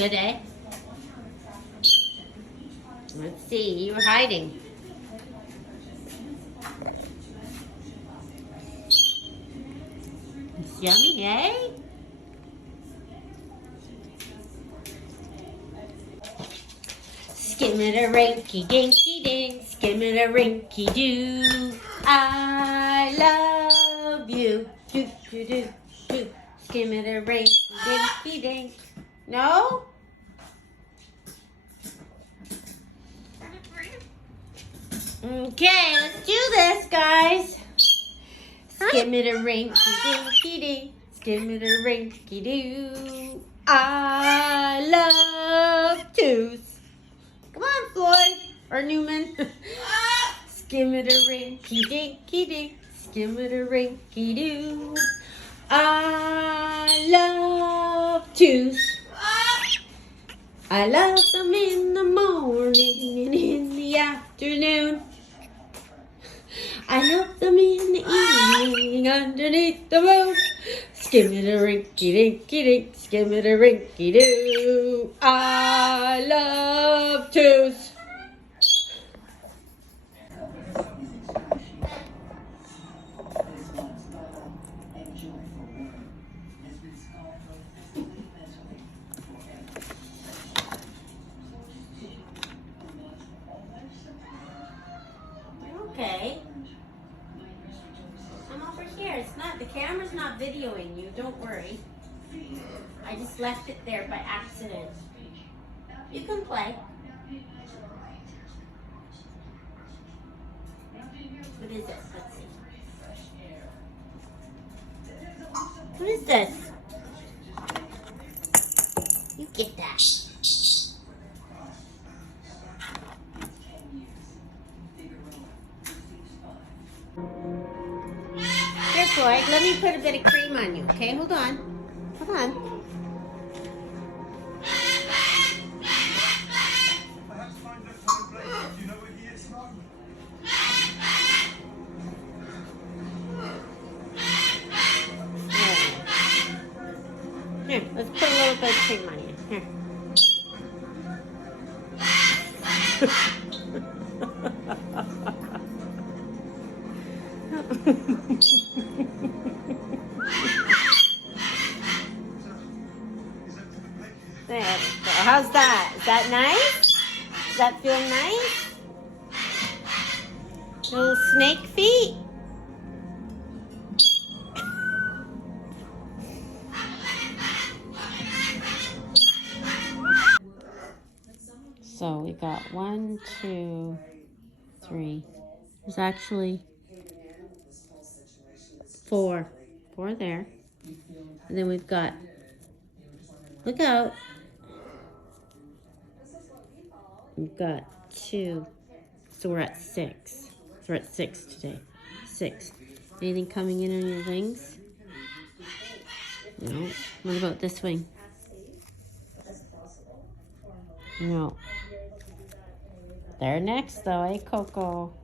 Good, eh? Let's see. You were hiding. It's yummy, eh? Skim-it-a-rinky-dinky-dink, skim-it-a-rinky-doo. I love you. Do-do-do-do. Skim-it-a-rinky-dinky-dink. No? Okay, let's do this, guys. Skim-it-a-rinky-dinky-dink, skim-it-a-rinky-doo. I love twos. Come on, Floyd or Newman. Skim-it-a-rinky-dinky-dink, skim-it-a-rinky-doo. I love twos. I love them in the morning and in the afternoon. I love them in the evening underneath the moon. Skim-it-a-rinky-dinky-dink, skim-it-a-rinky-doo. I love twos. Okay. I'm over here. It's not, the camera's not videoing you. Don't worry. I just left it there by accident. You can play. What is it? Let's see. What is this? You get that. Here, Floyd, let me put a bit of cream on you, okay? Hold on. Hold on. Here, let's put a little bit of cream on you. Here. There we go. How's that? Is that nice? Does that feel nice? Little snake feet? So we got 1, 2, 3. There's actually 4. 4 there. And then we've got, look out. We've got 2. So we're at 6. So we're at 6 today. 6. Anything coming in on your wings? No. What about this wing? No. They're next though, eh, Coco?